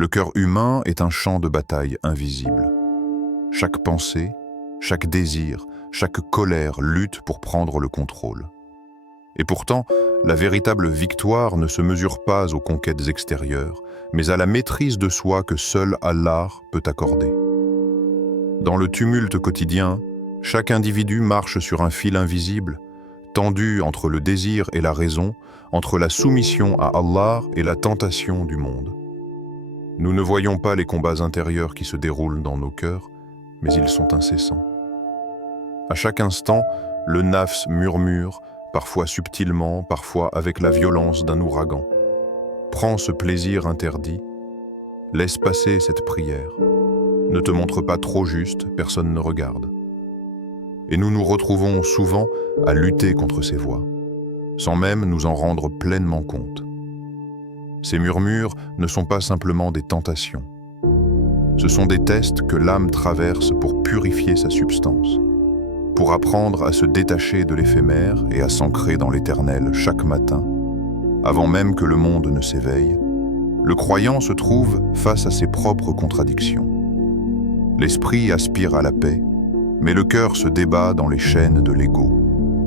Le cœur humain est un champ de bataille invisible. Chaque pensée, chaque désir, chaque colère lutte pour prendre le contrôle. Et pourtant, la véritable victoire ne se mesure pas aux conquêtes extérieures, mais à la maîtrise de soi que seul Allah peut accorder. Dans le tumulte quotidien, chaque individu marche sur un fil invisible, tendu entre le désir et la raison, entre la soumission à Allah et la tentation du monde. Nous ne voyons pas les combats intérieurs qui se déroulent dans nos cœurs, mais ils sont incessants. À chaque instant, le nafs murmure, parfois subtilement, parfois avec la violence d'un ouragan. Prends ce plaisir interdit, laisse passer cette prière. Ne te montre pas trop juste, personne ne regarde. Et nous nous retrouvons souvent à lutter contre ces voix, sans même nous en rendre pleinement compte. Ces murmures ne sont pas simplement des tentations. Ce sont des tests que l'âme traverse pour purifier sa substance, pour apprendre à se détacher de l'éphémère et à s'ancrer dans l'éternel chaque matin. Avant même que le monde ne s'éveille, le croyant se trouve face à ses propres contradictions. L'esprit aspire à la paix, mais le cœur se débat dans les chaînes de l'ego.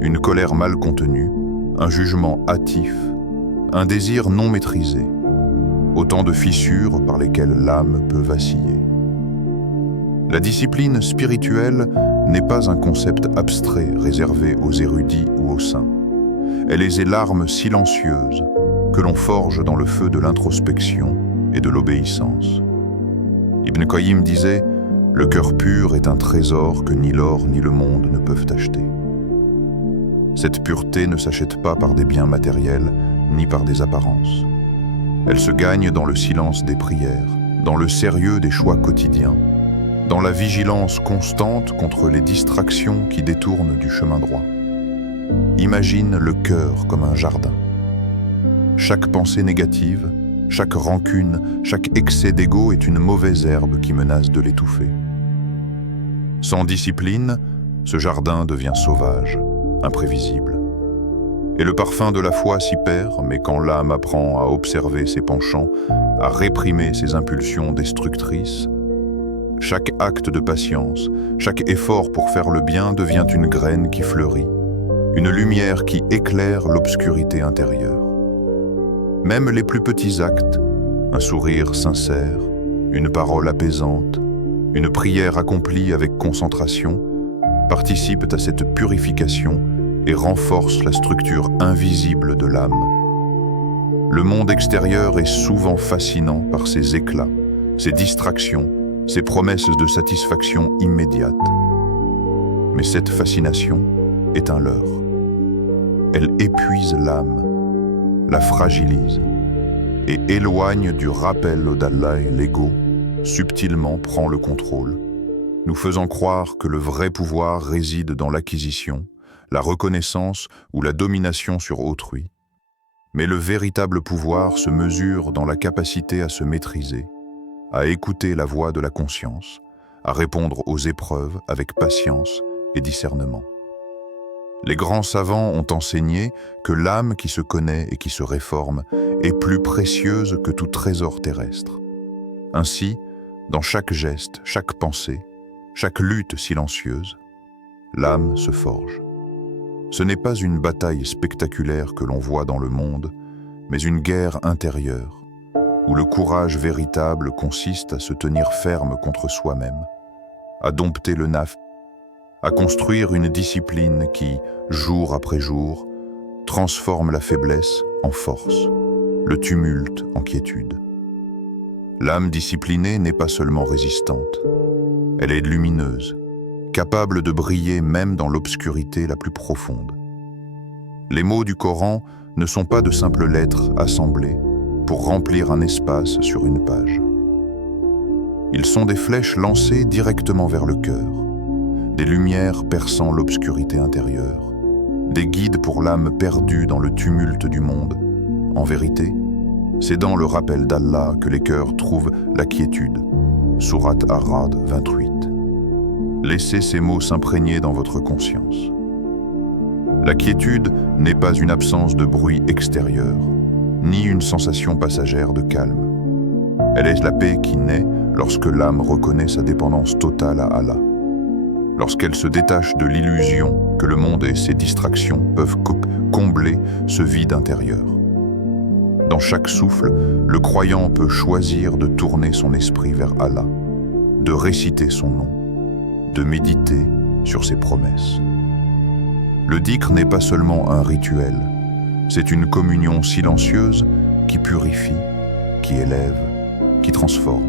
Une colère mal contenue, un jugement hâtif, un désir non maîtrisé. Autant de fissures par lesquelles l'âme peut vaciller. La discipline spirituelle n'est pas un concept abstrait réservé aux érudits ou aux saints. Elle est l'arme silencieuse que l'on forge dans le feu de l'introspection et de l'obéissance. Ibn Qayyim disait « Le cœur pur est un trésor que ni l'or ni le monde ne peuvent acheter. » Cette pureté ne s'achète pas par des biens matériels ni par des apparences. Elle se gagne dans le silence des prières, dans le sérieux des choix quotidiens, dans la vigilance constante contre les distractions qui détournent du chemin droit. Imagine le cœur comme un jardin. Chaque pensée négative, chaque rancune, chaque excès d'ego est une mauvaise herbe qui menace de l'étouffer. Sans discipline, ce jardin devient sauvage, imprévisible. Et le parfum de la foi s'y perd, mais quand l'âme apprend à observer ses penchants, à réprimer ses impulsions destructrices, chaque acte de patience, chaque effort pour faire le bien devient une graine qui fleurit, une lumière qui éclaire l'obscurité intérieure. Même les plus petits actes, un sourire sincère, une parole apaisante, une prière accomplie avec concentration, participent à cette purification et renforcent la structure invisible de l'âme. Le monde extérieur est souvent fascinant par ses éclats, ses distractions, ses promesses de satisfaction immédiate. Mais cette fascination est un leurre. Elle épuise l'âme, la fragilise et éloigne du rappel d'Allah. L'ego subtilement prend le contrôle, nous faisant croire que le vrai pouvoir réside dans l'acquisition, la reconnaissance ou la domination sur autrui. Mais le véritable pouvoir se mesure dans la capacité à se maîtriser, à écouter la voix de la conscience, à répondre aux épreuves avec patience et discernement. Les grands savants ont enseigné que l'âme qui se connaît et qui se réforme est plus précieuse que tout trésor terrestre. Ainsi, dans chaque geste, chaque pensée, chaque lutte silencieuse, l'âme se forge. Ce n'est pas une bataille spectaculaire que l'on voit dans le monde, mais une guerre intérieure, où le courage véritable consiste à se tenir ferme contre soi-même, à dompter le nafs, à construire une discipline qui, jour après jour, transforme la faiblesse en force, le tumulte en quiétude. L'âme disciplinée n'est pas seulement résistante, elle est lumineuse, capable de briller même dans l'obscurité la plus profonde. Les mots du Coran ne sont pas de simples lettres assemblées pour remplir un espace sur une page. Ils sont des flèches lancées directement vers le cœur, des lumières perçant l'obscurité intérieure, des guides pour l'âme perdue dans le tumulte du monde. En vérité, c'est dans le rappel d'Allah que les cœurs trouvent la quiétude. Sourate Ar-Ra'd 28. Laissez ces mots s'imprégner dans votre conscience. La quiétude n'est pas une absence de bruit extérieur, ni une sensation passagère de calme. Elle est la paix qui naît lorsque l'âme reconnaît sa dépendance totale à Allah. Lorsqu'elle se détache de l'illusion que le monde et ses distractions peuvent combler ce vide intérieur. Dans chaque souffle, le croyant peut choisir de tourner son esprit vers Allah, de réciter son nom, de méditer sur ses promesses. Le dhikr n'est pas seulement un rituel, c'est une communion silencieuse qui purifie, qui élève, qui transforme.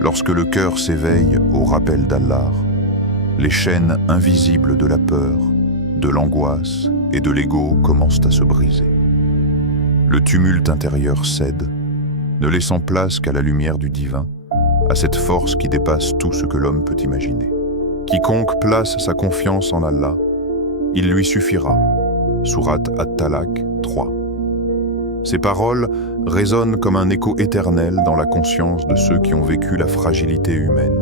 Lorsque le cœur s'éveille au rappel d'Allah, les chaînes invisibles de la peur, de l'angoisse et de l'ego commencent à se briser. Le tumulte intérieur cède, ne laissant place qu'à la lumière du divin, à cette force qui dépasse tout ce que l'homme peut imaginer. Quiconque place sa confiance en Allah, il lui suffira. Sourate At-Talaq 3. Ces paroles résonnent comme un écho éternel dans la conscience de ceux qui ont vécu la fragilité humaine.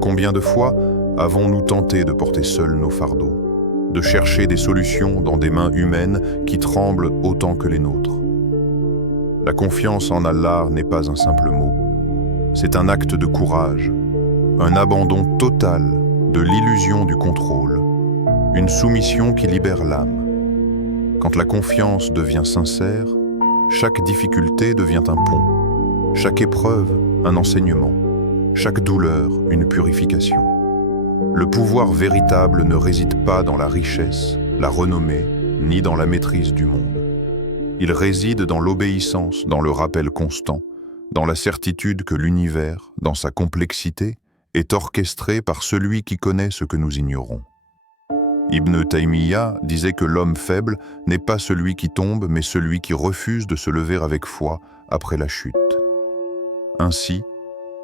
Combien de fois avons-nous tenté de porter seuls nos fardeaux, de chercher des solutions dans des mains humaines qui tremblent autant que les nôtres? La confiance en Allah n'est pas un simple mot, c'est un acte de courage, un abandon total de l'illusion du contrôle, une soumission qui libère l'âme. Quand la confiance devient sincère, chaque difficulté devient un pont, chaque épreuve un enseignement, chaque douleur une purification. Le pouvoir véritable ne réside pas dans la richesse, la renommée, ni dans la maîtrise du monde. Il réside dans l'obéissance, dans le rappel constant, dans la certitude que l'univers, dans sa complexité, est orchestré par celui qui connaît ce que nous ignorons. Ibn Taymiyyah disait que l'homme faible n'est pas celui qui tombe, mais celui qui refuse de se lever avec foi après la chute. Ainsi,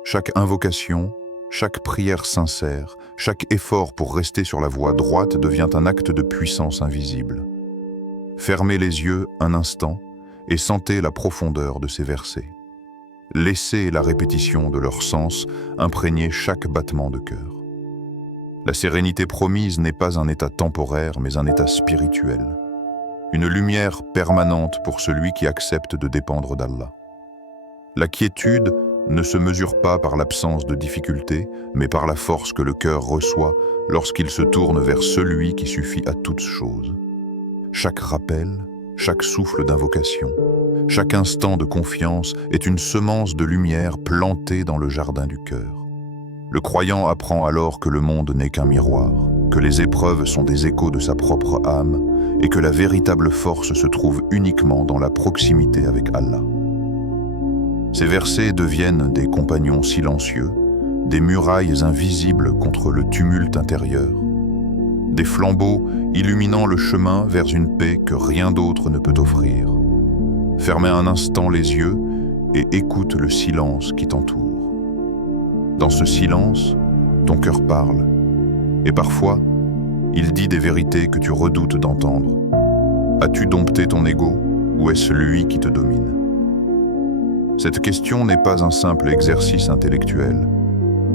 chaque invocation, chaque prière sincère, chaque effort pour rester sur la voie droite devient un acte de puissance invisible. Fermez les yeux un instant et sentez la profondeur de ces versets. Laissez la répétition de leur sens imprégner chaque battement de cœur. La sérénité promise n'est pas un état temporaire, mais un état spirituel. Une lumière permanente pour celui qui accepte de dépendre d'Allah. La quiétude ne se mesure pas par l'absence de difficultés, mais par la force que le cœur reçoit lorsqu'il se tourne vers celui qui suffit à toutes choses. Chaque rappel, chaque souffle d'invocation, chaque instant de confiance est une semence de lumière plantée dans le jardin du cœur. Le croyant apprend alors que le monde n'est qu'un miroir, que les épreuves sont des échos de sa propre âme et que la véritable force se trouve uniquement dans la proximité avec Allah. Ces versets deviennent des compagnons silencieux, des murailles invisibles contre le tumulte intérieur, des flambeaux illuminant le chemin vers une paix que rien d'autre ne peut offrir. Fermez un instant les yeux et écoute le silence qui t'entoure. Dans ce silence, ton cœur parle, et parfois, il dit des vérités que tu redoutes d'entendre. As-tu dompté ton ego, ou est-ce lui qui te domine? Cette question n'est pas un simple exercice intellectuel.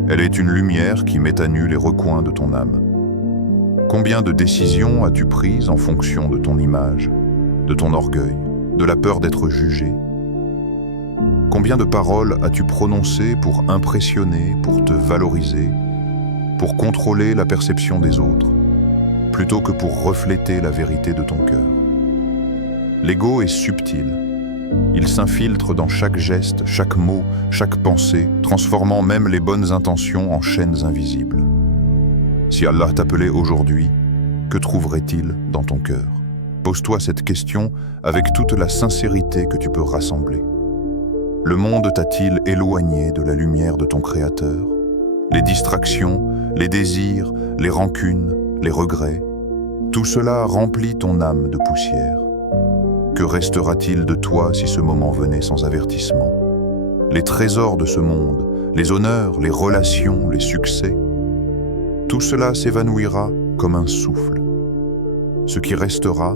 Elle est une lumière qui met à nu les recoins de ton âme. Combien de décisions as-tu prises en fonction de ton image, de ton orgueil, de la peur d'être jugé? Combien de paroles as-tu prononcées pour impressionner, pour te valoriser, pour contrôler la perception des autres, plutôt que pour refléter la vérité de ton cœur? L'ego est subtil. Il s'infiltre dans chaque geste, chaque mot, chaque pensée, transformant même les bonnes intentions en chaînes invisibles. Si Allah t'appelait aujourd'hui, que trouverait-il dans ton cœur? Pose-toi cette question avec toute la sincérité que tu peux rassembler. Le monde t'a-t-il éloigné de la lumière de ton Créateur? Les distractions, les désirs, les rancunes, les regrets, tout cela remplit ton âme de poussière. Que restera-t-il de toi si ce moment venait sans avertissement? Les trésors de ce monde, les honneurs, les relations, les succès, tout cela s'évanouira comme un souffle. Ce qui restera,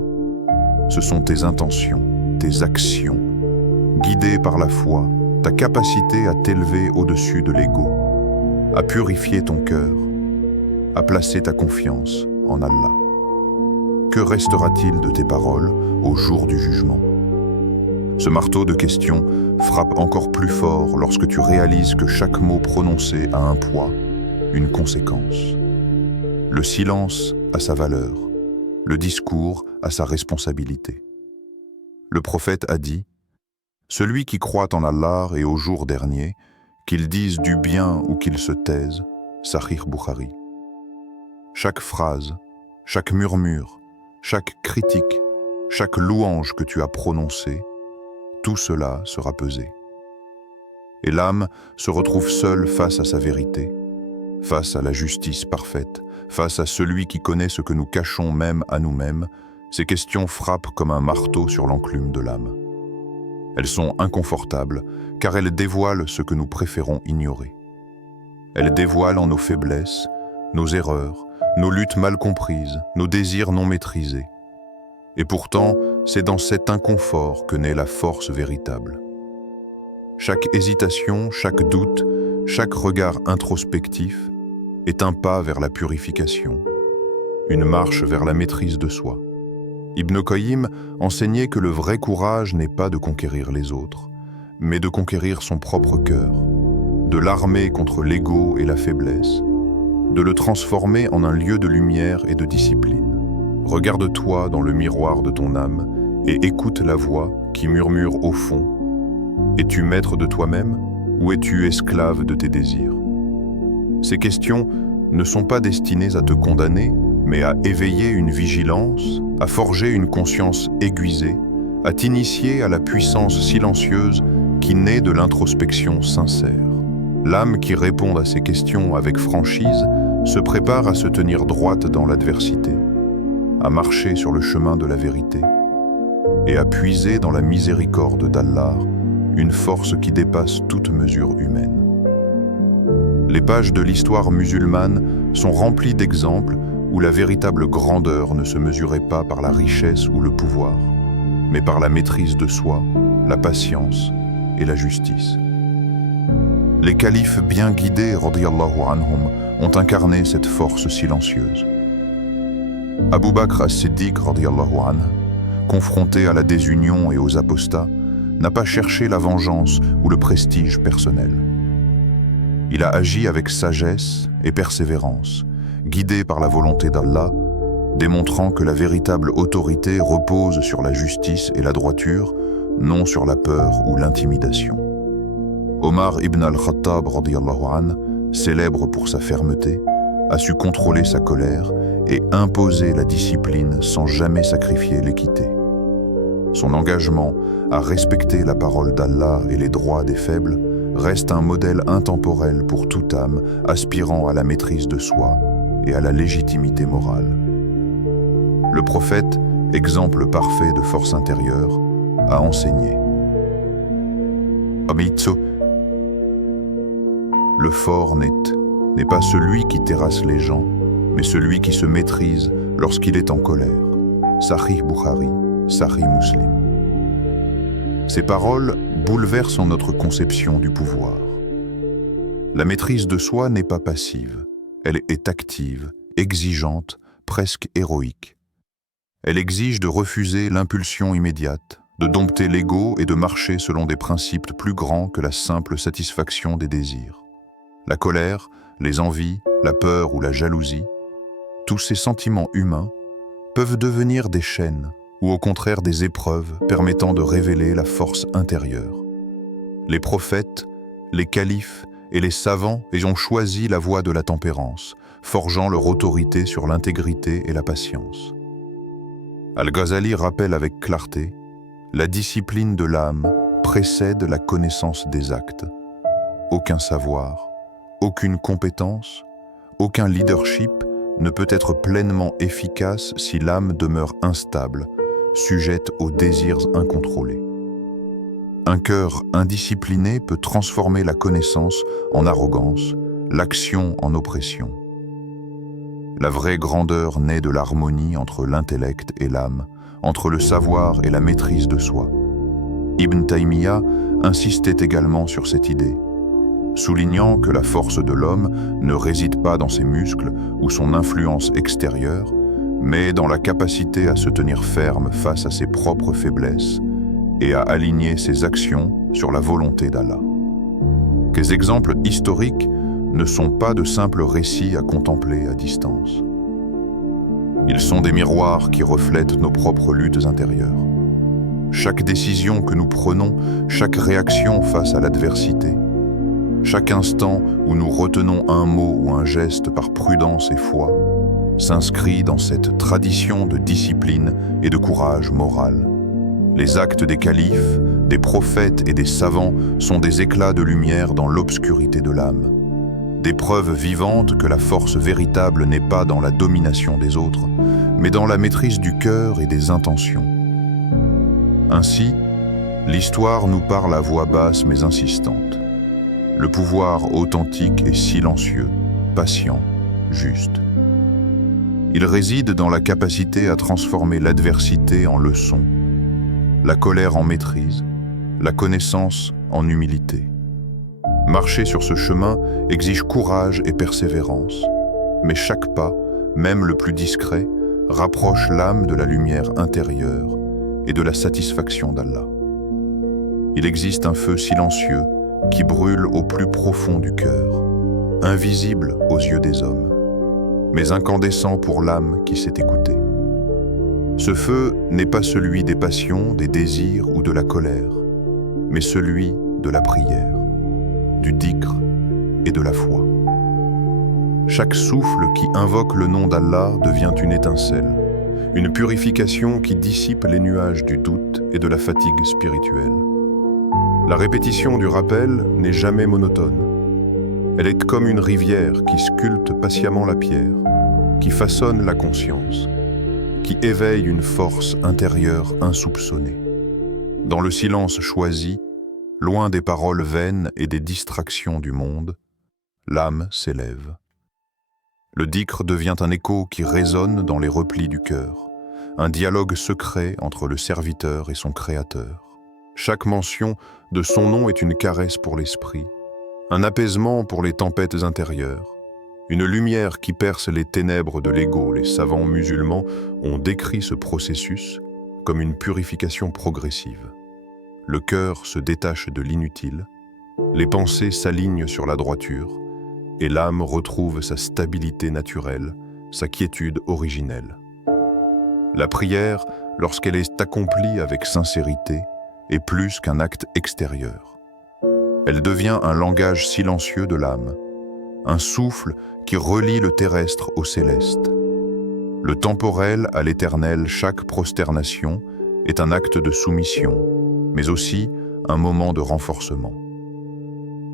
ce sont tes intentions, tes actions, guidées par la foi, ta capacité à t'élever au-dessus de l'ego, à purifier ton cœur, à placer ta confiance en Allah. Que restera-t-il de tes paroles au jour du jugement? Ce marteau de questions frappe encore plus fort lorsque tu réalises que chaque mot prononcé a un poids, une conséquence. Le silence a sa valeur, le discours a sa responsabilité. Le prophète a dit « Celui qui croit en Allah et au jour dernier, qu'il dise du bien ou qu'il se taise, Sahih Bukhari. » Chaque phrase, chaque murmure, chaque critique, chaque louange que tu as prononcée, tout cela sera pesé. Et l'âme se retrouve seule face à sa vérité, face à la justice parfaite, face à celui qui connaît ce que nous cachons même à nous-mêmes. Ces questions frappent comme un marteau sur l'enclume de l'âme. Elles sont inconfortables car elles dévoilent ce que nous préférons ignorer. Elles dévoilent en nos faiblesses, nos erreurs, nos luttes mal comprises, nos désirs non maîtrisés. Et pourtant, c'est dans cet inconfort que naît la force véritable. Chaque hésitation, chaque doute, chaque regard introspectif est un pas vers la purification, une marche vers la maîtrise de soi. Ibn Qayyim enseignait que le vrai courage n'est pas de conquérir les autres, mais de conquérir son propre cœur, de l'armer contre l'ego et la faiblesse, de le transformer en un lieu de lumière et de discipline. Regarde-toi dans le miroir de ton âme et écoute la voix qui murmure au fond. Es-tu maître de toi-même ou es-tu esclave de tes désirs? Ces questions ne sont pas destinées à te condamner, mais à éveiller une vigilance, à forger une conscience aiguisée, à t'initier à la puissance silencieuse qui naît de l'introspection sincère. L'âme qui répond à ces questions avec franchise se prépare à se tenir droite dans l'adversité, à marcher sur le chemin de la vérité et à puiser dans la miséricorde d'Allah une force qui dépasse toute mesure humaine. Les pages de l'histoire musulmane sont remplies d'exemples où la véritable grandeur ne se mesurait pas par la richesse ou le pouvoir, mais par la maîtrise de soi, la patience et la justice. Les califes bien guidés, radiyallahu anhum, ont incarné cette force silencieuse. Abu Bakr as-Siddiq, radiyallahu anhu, confronté à la désunion et aux apostats, n'a pas cherché la vengeance ou le prestige personnel. Il a agi avec sagesse et persévérance, guidé par la volonté d'Allah, démontrant que la véritable autorité repose sur la justice et la droiture, non sur la peur ou l'intimidation. Omar ibn al-Khattab, radiyallahu anhu, célèbre pour sa fermeté, a su contrôler sa colère et imposer la discipline sans jamais sacrifier l'équité. Son engagement à respecter la parole d'Allah et les droits des faibles reste un modèle intemporel pour toute âme aspirant à la maîtrise de soi et à la légitimité morale. Le prophète, exemple parfait de force intérieure, a enseigné. Le fort n'est pas celui qui terrasse les gens, mais celui qui se maîtrise lorsqu'il est en colère. Sahih Bukhari, Sahih Muslim. Ces paroles bouleversent notre conception du pouvoir. La maîtrise de soi n'est pas passive, elle est active, exigeante, presque héroïque. Elle exige de refuser l'impulsion immédiate, de dompter l'ego et de marcher selon des principes plus grands que la simple satisfaction des désirs. La colère, les envies, la peur ou la jalousie, tous ces sentiments humains peuvent devenir des chaînes ou au contraire des épreuves permettant de révéler la force intérieure. Les prophètes, les califes et les savants ont choisi la voie de la tempérance, forgeant leur autorité sur l'intégrité et la patience. Al-Ghazali rappelle avec clarté: la discipline de l'âme précède la connaissance des actes. Aucun savoir, aucune compétence, aucun leadership ne peut être pleinement efficace si l'âme demeure instable, sujette aux désirs incontrôlés. Un cœur indiscipliné peut transformer la connaissance en arrogance, l'action en oppression. La vraie grandeur naît de l'harmonie entre l'intellect et l'âme, entre le savoir et la maîtrise de soi. Ibn Taymiyyah insistait également sur cette idée, soulignant que la force de l'homme ne réside pas dans ses muscles ou son influence extérieure, mais dans la capacité à se tenir ferme face à ses propres faiblesses et à aligner ses actions sur la volonté d'Allah. Ces exemples historiques ne sont pas de simples récits à contempler à distance. Ils sont des miroirs qui reflètent nos propres luttes intérieures. Chaque décision que nous prenons, chaque réaction face à l'adversité, chaque instant où nous retenons un mot ou un geste par prudence et foi, s'inscrit dans cette tradition de discipline et de courage moral. Les actes des califes, des prophètes et des savants sont des éclats de lumière dans l'obscurité de l'âme, des preuves vivantes que la force véritable n'est pas dans la domination des autres, mais dans la maîtrise du cœur et des intentions. Ainsi, l'histoire nous parle à voix basse mais insistante. Le pouvoir authentique est silencieux, patient, juste. Il réside dans la capacité à transformer l'adversité en leçon, la colère en maîtrise, la connaissance en humilité. Marcher sur ce chemin exige courage et persévérance, mais chaque pas, même le plus discret, rapproche l'âme de la lumière intérieure et de la satisfaction d'Allah. Il existe un feu silencieux qui brûle au plus profond du cœur, invisible aux yeux des hommes, mais incandescent pour l'âme qui s'est écoutée. Ce feu n'est pas celui des passions, des désirs ou de la colère, mais celui de la prière, du dhikr et de la foi. Chaque souffle qui invoque le nom d'Allah devient une étincelle, une purification qui dissipe les nuages du doute et de la fatigue spirituelle. La répétition du rappel n'est jamais monotone. Elle est comme une rivière qui sculpte patiemment la pierre, qui façonne la conscience, qui éveille une force intérieure insoupçonnée. Dans le silence choisi, loin des paroles vaines et des distractions du monde, l'âme s'élève. Le dhikr devient un écho qui résonne dans les replis du cœur, un dialogue secret entre le serviteur et son créateur. Chaque mention de son nom est une caresse pour l'esprit, un apaisement pour les tempêtes intérieures, une lumière qui perce les ténèbres de l'ego. Les savants musulmans ont décrit ce processus comme une purification progressive. Le cœur se détache de l'inutile, les pensées s'alignent sur la droiture, et l'âme retrouve sa stabilité naturelle, sa quiétude originelle. La prière, lorsqu'elle est accomplie avec sincérité, est plus qu'un acte extérieur. Elle devient un langage silencieux de l'âme, un souffle qui relie le terrestre au céleste. Le temporel à l'éternel, chaque prosternation est un acte de soumission, mais aussi un moment de renforcement.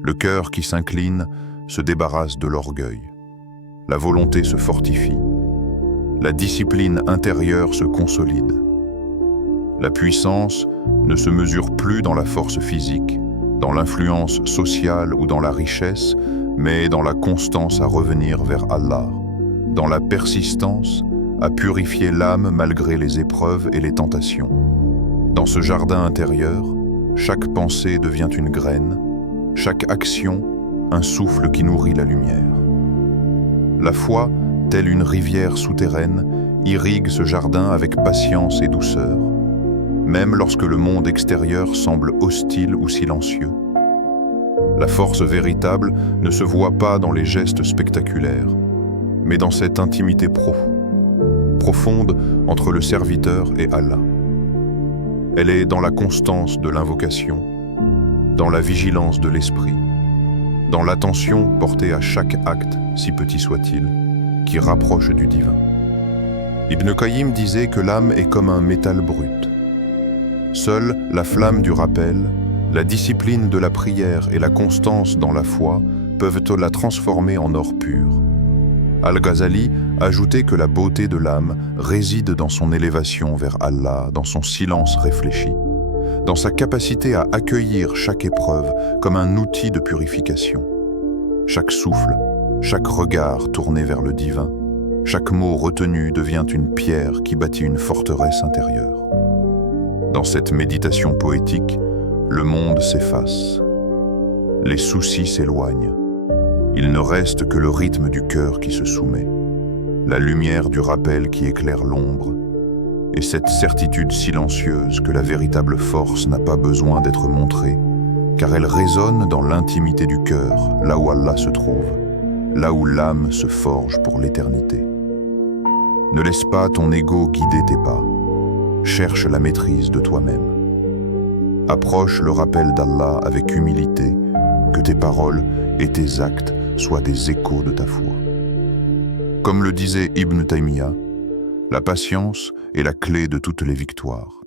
Le cœur qui s'incline se débarrasse de l'orgueil. La volonté se fortifie. La discipline intérieure se consolide. La puissance ne se mesure plus dans la force physique, dans l'influence sociale ou dans la richesse, mais dans la constance à revenir vers Allah, dans la persistance à purifier l'âme malgré les épreuves et les tentations. Dans ce jardin intérieur, chaque pensée devient une graine, chaque action un souffle qui nourrit la lumière. La foi, telle une rivière souterraine, irrigue ce jardin avec patience et douceur, même lorsque le monde extérieur semble hostile ou silencieux. La force véritable ne se voit pas dans les gestes spectaculaires, mais dans cette intimité profonde entre le serviteur et Allah. Elle est dans la constance de l'invocation, dans la vigilance de l'esprit, dans l'attention portée à chaque acte, si petit soit-il, qui rapproche du divin. Ibn Qayyim disait que l'âme est comme un métal brut. Seule la flamme du rappel, la discipline de la prière et la constance dans la foi peuvent la transformer en or pur. Al-Ghazali ajoutait que la beauté de l'âme réside dans son élévation vers Allah, dans son silence réfléchi, dans sa capacité à accueillir chaque épreuve comme un outil de purification. Chaque souffle, chaque regard tourné vers le divin, chaque mot retenu devient une pierre qui bâtit une forteresse intérieure. Dans cette méditation poétique, le monde s'efface. Les soucis s'éloignent. Il ne reste que le rythme du cœur qui se soumet, la lumière du rappel qui éclaire l'ombre, et cette certitude silencieuse que la véritable force n'a pas besoin d'être montrée, car elle résonne dans l'intimité du cœur, là où Allah se trouve, là où l'âme se forge pour l'éternité. Ne laisse pas ton ego guider tes pas. Cherche la maîtrise de toi-même. Approche le rappel d'Allah avec humilité, que tes paroles et tes actes soient des échos de ta foi. Comme le disait Ibn Taymiyyah, la patience est la clé de toutes les victoires.